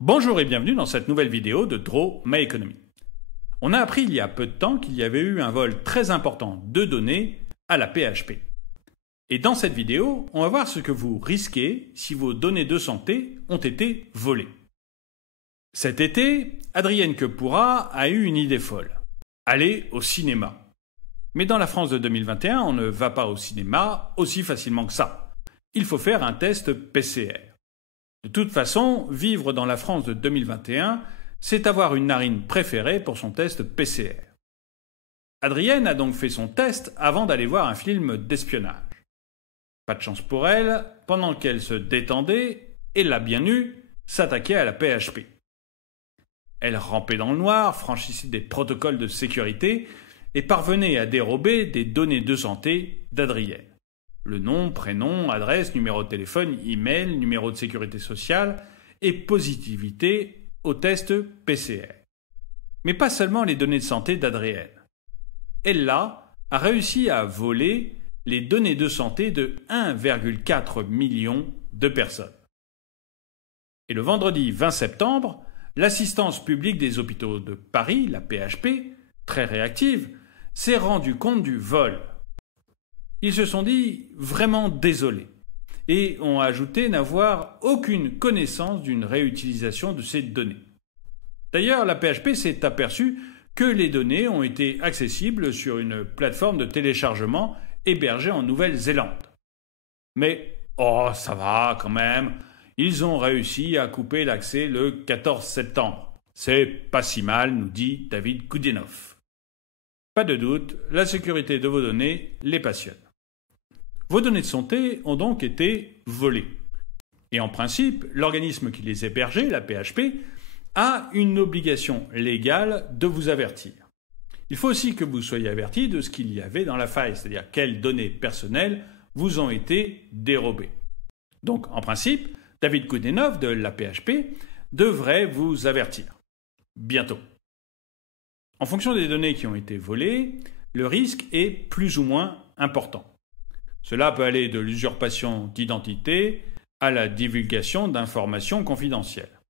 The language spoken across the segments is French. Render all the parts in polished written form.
Bonjour et bienvenue dans cette nouvelle vidéo de Draw My Economy. On a appris il y a peu de temps qu'il y avait eu un vol très important de données à la PHP. Et dans cette vidéo, on va voir ce que vous risquez si vos données de santé ont été volées. Cet été, Adrienne Quepura a eu une idée folle. Aller au cinéma. Mais dans la France de 2021, on ne va pas au cinéma aussi facilement que ça. Il faut faire un test PCR. De toute façon, vivre dans la France de 2021, c'est avoir une narine préférée pour son test PCR. Adrienne a donc fait son test avant d'aller voir un film d'espionnage. Pas de chance pour elle, pendant qu'elle se détendait, et l'a bien eu, s'attaquait à la PHP. Elle rampait dans le noir, franchissait des protocoles de sécurité et parvenait à dérober des données de santé d'Adrienne. Le nom, prénom, adresse, numéro de téléphone, email, numéro de sécurité sociale et positivité au test PCR. Mais pas seulement les données de santé d'Adrienne. Ella a réussi à voler les données de santé de 1,4 million de personnes. Et le vendredi 20 septembre, l'Assistance publique des hôpitaux de Paris, la PHP, très réactive, s'est rendu compte du vol. Ils se sont dit vraiment désolés et ont ajouté n'avoir aucune connaissance d'une réutilisation de ces données. D'ailleurs, la PHP s'est aperçue que les données ont été accessibles sur une plateforme de téléchargement hébergée en Nouvelle-Zélande. Mais, ça va quand même, ils ont réussi à couper l'accès le 14 septembre. C'est pas si mal, nous dit David Goodenough. Pas de doute, la sécurité de vos données les passionne. Vos données de santé ont donc été volées. Et en principe, l'organisme qui les hébergeait, la PHP, a une obligation légale de vous avertir. Il faut aussi que vous soyez averti de ce qu'il y avait dans la faille, c'est-à-dire quelles données personnelles vous ont été dérobées. Donc, en principe, David Goodenough de la PHP devrait vous avertir. Bientôt. En fonction des données qui ont été volées, le risque est plus ou moins important. Cela peut aller de l'usurpation d'identité à la divulgation d'informations confidentielles.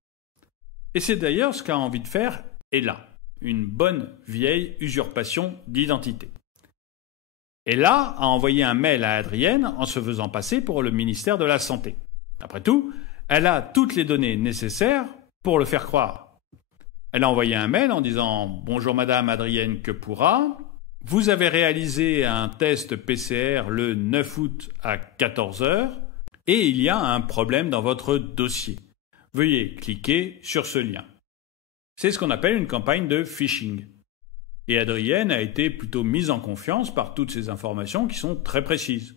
Et c'est d'ailleurs ce qu'a envie de faire Ella, une bonne vieille usurpation d'identité. Ella a envoyé un mail à Adrienne en se faisant passer pour le ministère de la Santé. Après tout, elle a toutes les données nécessaires pour le faire croire. Elle a envoyé un mail en disant « Bonjour Madame Adrienne Quepura, vous avez réalisé un test PCR le 9 août à 14 h et il y a un problème dans votre dossier. Veuillez cliquer sur ce lien. » C'est ce qu'on appelle une campagne de phishing. Et Adrienne a été plutôt mise en confiance par toutes ces informations qui sont très précises.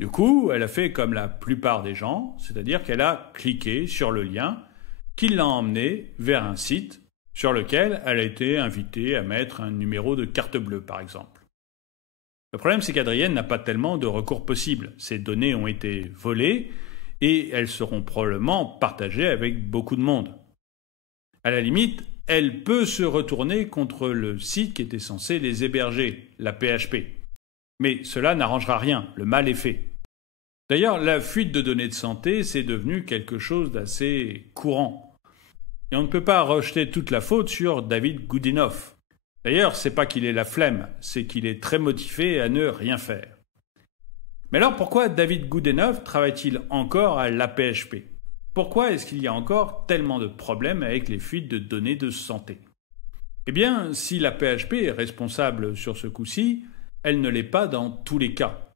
Du coup, elle a fait comme la plupart des gens, c'est-à-dire qu'elle a cliqué sur le lien qui l'a emmené vers un site sur lequel elle a été invitée à mettre un numéro de carte bleue, par exemple. Le problème, c'est qu'Adrienne n'a pas tellement de recours possible. Ces données ont été volées et elles seront probablement partagées avec beaucoup de monde. À la limite, elle peut se retourner contre le site qui était censé les héberger, la PHP. Mais cela n'arrangera rien, le mal est fait. D'ailleurs, la fuite de données de santé, c'est devenu quelque chose d'assez courant. Et on ne peut pas rejeter toute la faute sur David Goodenough. D'ailleurs, c'est pas qu'il ait la flemme, c'est qu'il est très motivé à ne rien faire. Mais alors pourquoi David Goodenough travaille-t-il encore à la PHP ? Pourquoi est-ce qu'il y a encore tellement de problèmes avec les fuites de données de santé ? Eh bien, si la PHP est responsable sur ce coup-ci, elle ne l'est pas dans tous les cas.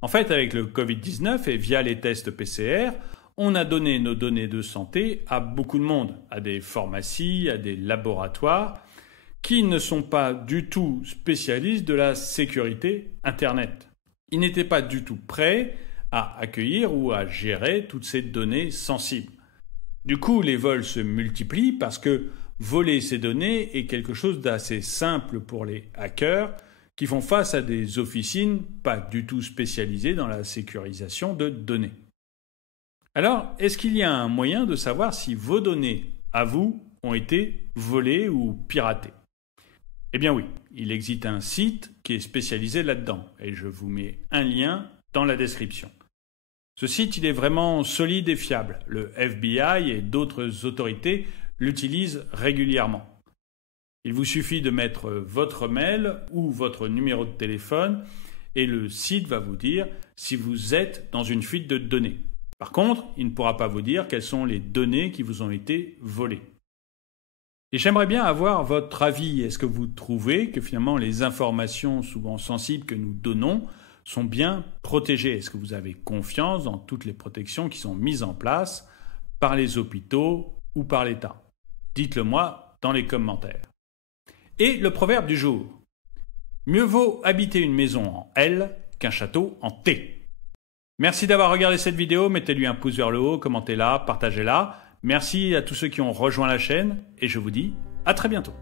En fait, avec le Covid-19 et via les tests PCR, on a donné nos données de santé à beaucoup de monde, à des pharmacies, à des laboratoires, qui ne sont pas du tout spécialistes de la sécurité Internet. Ils n'étaient pas du tout prêts à accueillir ou à gérer toutes ces données sensibles. Du coup, les vols se multiplient parce que voler ces données est quelque chose d'assez simple pour les hackers qui font face à des officines pas du tout spécialisées dans la sécurisation de données. Alors, est-ce qu'il y a un moyen de savoir si vos données, à vous, ont été volées ou piratées ? Eh bien oui, il existe un site qui est spécialisé là-dedans, et je vous mets un lien dans la description. Ce site, il est vraiment solide et fiable. Le FBI et d'autres autorités l'utilisent régulièrement. Il vous suffit de mettre votre mail ou votre numéro de téléphone et le site va vous dire si vous êtes dans une fuite de données. Par contre, il ne pourra pas vous dire quelles sont les données qui vous ont été volées. Et j'aimerais bien avoir votre avis. Est-ce que vous trouvez que finalement les informations souvent sensibles que nous donnons sont bien protégées? Est-ce que vous avez confiance dans toutes les protections qui sont mises en place par les hôpitaux ou par l'État? Dites-le moi dans les commentaires. Et le proverbe du jour. Mieux vaut habiter une maison en L qu'un château en T. Merci d'avoir regardé cette vidéo. Mettez-lui un pouce vers le haut, commentez-la, partagez-la. Merci à tous ceux qui ont rejoint la chaîne et je vous dis à très bientôt.